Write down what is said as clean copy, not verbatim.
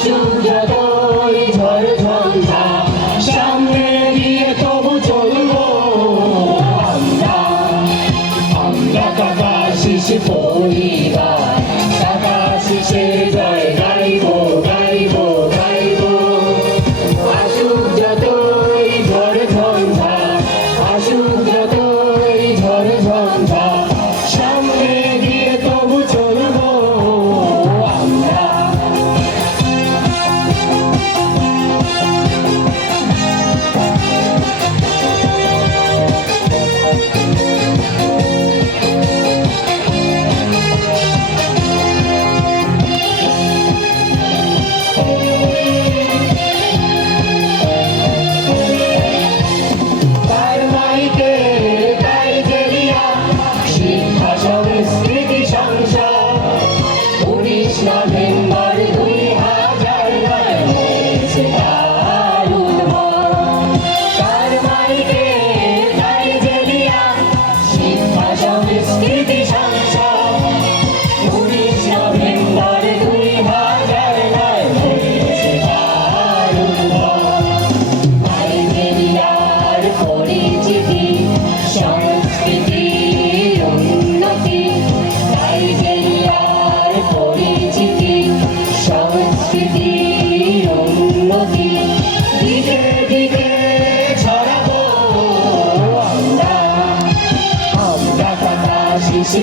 আসুক যতই ঝড় ঝঞ্ঝা সামনে গিয়ে তবু চলবো আমরা কাকা শিশু পরিবার কাকা শিশে জয় গাইবো গাইবো গাইবো আসুক যতই ঝড় ঝঞ্ঝা আসুক যতই ঝড় ঝঞ্ঝা সামনে গিয়ে তবু চলবো আমরা নভেম্বর 2009 হয়েছে তার উদ্ভব তার মাইকে তাই জেলিয়া শিক্ষা সংস্কৃতি সংসদ 19 নভেম্বর 2009 হয়েছে তার উদ্ভব তাই জেলিয়ার পরিচিতি সংস্কৃতির উন্নতি তাই জেলিয়ার পরিচিতি সংস্কৃতির উন্নতি দিকে দিকে ছড়াবো আমরা কাকা শিশু